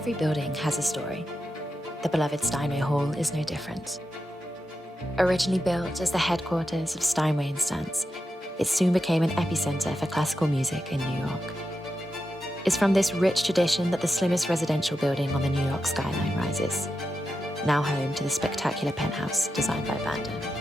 Every building has a story. The beloved Steinway Hall is no different. Originally built as the headquarters of Steinway Instance, it soon became an epicenter for classical music in New York. It's from this rich tradition that the slimmest residential building on the New York skyline rises, now home to the spectacular penthouse designed by Banda.